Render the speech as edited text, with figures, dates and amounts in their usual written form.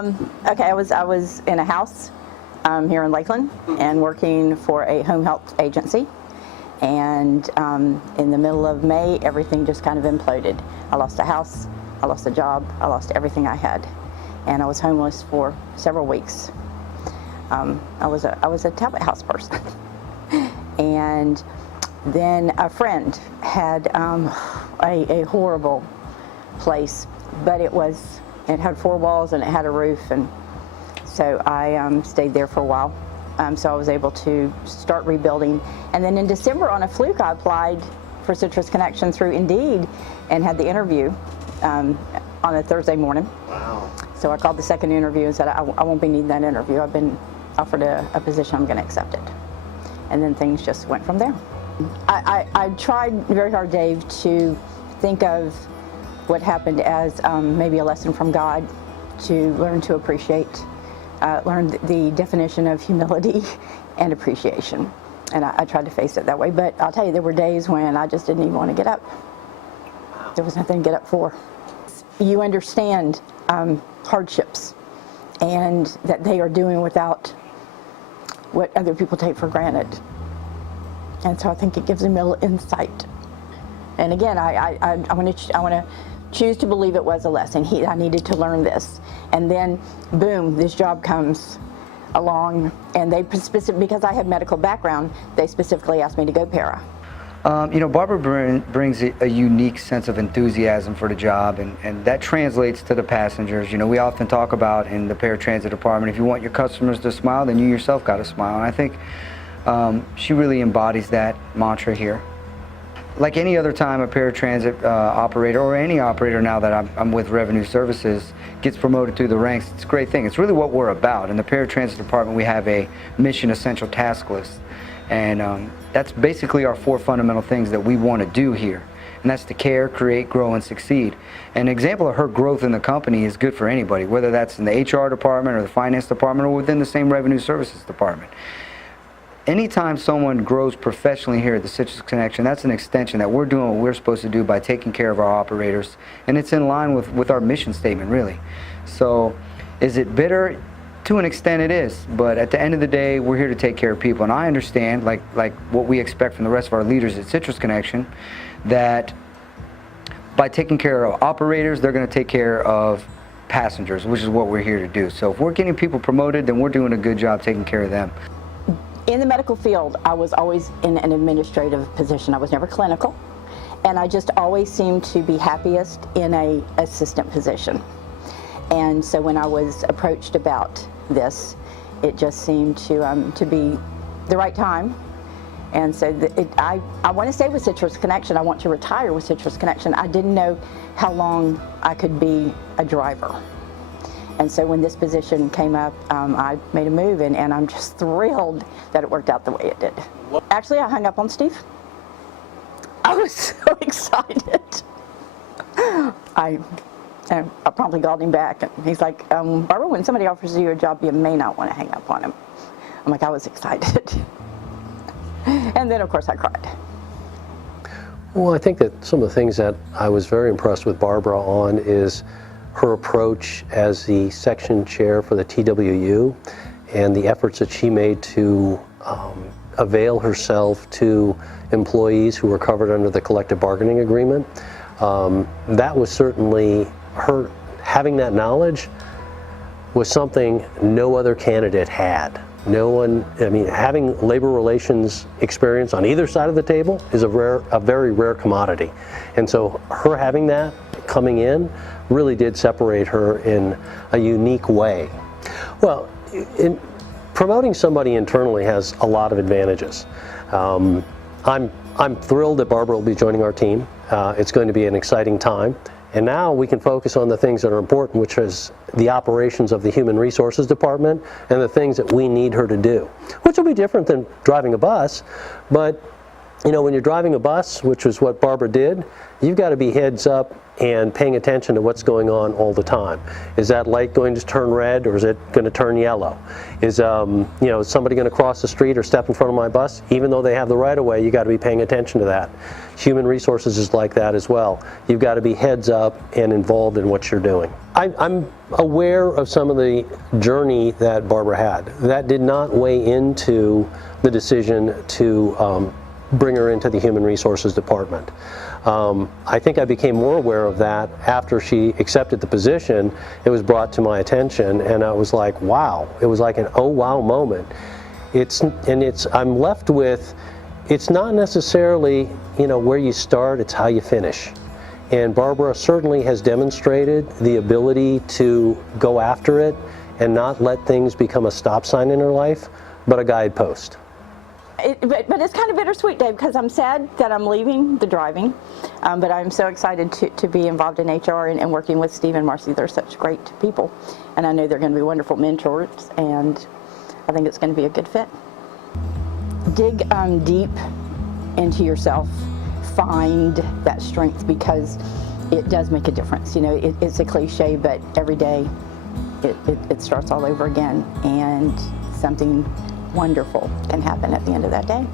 Okay, I was in a house here in Lakeland and working for a home health agency. And in the middle of May, everything just kind of imploded. I lost a house, I lost a job, I lost everything I had. And I was homeless for several weeks. I was a Talbot House person. And then a friend had a horrible place, but it had 4 walls and it had a roof, and so I stayed there for a while. So I was able to start rebuilding. And then in December, on a fluke, I applied for Citrus Connection through Indeed and had the interview on a Thursday morning. Wow. So I called the second interview and said, I won't be needing that interview. I've been offered a position, I'm going to accept it. And then things just went from there. I tried very hard, Dave, to think of what happened as maybe a lesson from God, to learn to appreciate, learn the definition of humility and appreciation. And I tried to face it that way. But I'll tell you, there were days when I just didn't even want to get up. There was nothing to get up for. You understand hardships and that they are doing without what other people take for granted. And so I think it gives them a little insight. And again, I want to choose to believe it was a lesson. I needed to learn this. And then, boom, this job comes along, and they because I have medical background, they specifically asked me to go para. You know, Barbara brings a unique sense of enthusiasm for the job, and that translates to the passengers. You know, we often talk about in the paratransit department, if you want your customers to smile, then you yourself got to smile. And I think she really embodies that mantra here. Like any other time a paratransit operator, or any operator now that I'm with Revenue Services, gets promoted through the ranks, it's a great thing. It's really what we're about. In the paratransit department, we have a mission essential task list. And that's basically our 4 fundamental things that we want to do here. And that's to care, create, grow, and succeed. An example of her growth in the company is good for anybody, whether that's in the HR department or the finance department or within the same Revenue Services department. Anytime someone grows professionally here at the Citrus Connection, that's an extension that we're doing what we're supposed to do by taking care of our operators. And it's in line with our mission statement, really. So is it bitter? To an extent it is, but at the end of the day, we're here to take care of people. And I understand, like what we expect from the rest of our leaders at Citrus Connection, that by taking care of operators, they're going to take care of passengers, which is what we're here to do. So if we're getting people promoted, then we're doing a good job taking care of them. In the medical field, I was always in an administrative position. I was never clinical, and I just always seemed to be happiest in an assistant position. And so when I was approached about this, it just seemed to be the right time. And so I want to stay with Citrus Connection. I want to retire with Citrus Connection. I didn't know how long I could be a driver. And so when this position came up, I made a move, and I'm just thrilled that it worked out the way it did. Actually, I hung up on Steve. I was so excited. I promptly called him back, and he's like, Barbara, when somebody offers you a job, you may not want to hang up on him. I'm like, I was excited. And then, of course, I cried. Well, I think that some of the things that I was very impressed with Barbara on is her approach as the section chair for the TWU and the efforts that she made to avail herself to employees who were covered under the collective bargaining agreement. That was certainly her having that knowledge was something no other candidate had. No one, I mean, having labor relations experience on either side of the table is a very rare commodity. And so her having that coming in really did separate her in a unique way. Well, promoting somebody internally has a lot of advantages. I'm thrilled that Barbara will be joining our team. It's going to be an exciting time. And now we can focus on the things that are important, which is the operations of the Human Resources Department and the things that we need her to do, which will be different than driving a bus, but you know, when you're driving a bus, which is what Barbara did, you've got to be heads up and paying attention to what's going on all the time. Is that light going to turn red, or is it going to turn yellow? Is you know, somebody going to cross the street or step in front of my bus? Even though they have the right of way, you got to be paying attention to that. Human resources is like that as well. You've got to be heads up and involved in what you're doing. I'm aware of some of the journey that Barbara had. That did not weigh into the decision to bring her into the Human Resources Department. I think I became more aware of that after she accepted the position. It was brought to my attention, and I was like, wow. It was like an oh wow moment. I'm left with, it's not necessarily, you know, where you start, it's how you finish. And Barbara certainly has demonstrated the ability to go after it and not let things become a stop sign in her life, but a guidepost. But it's kind of bittersweet, Dave, because I'm sad that I'm leaving the driving, but I'm so excited to be involved in HR and working with Steve and Marcy. They're such great people, and I know they're going to be wonderful mentors, and I think it's going to be a good fit. Dig deep into yourself, find that strength, because it does make a difference. You know, it's a cliche, but every day it starts all over again, and something wonderful can happen at the end of that day.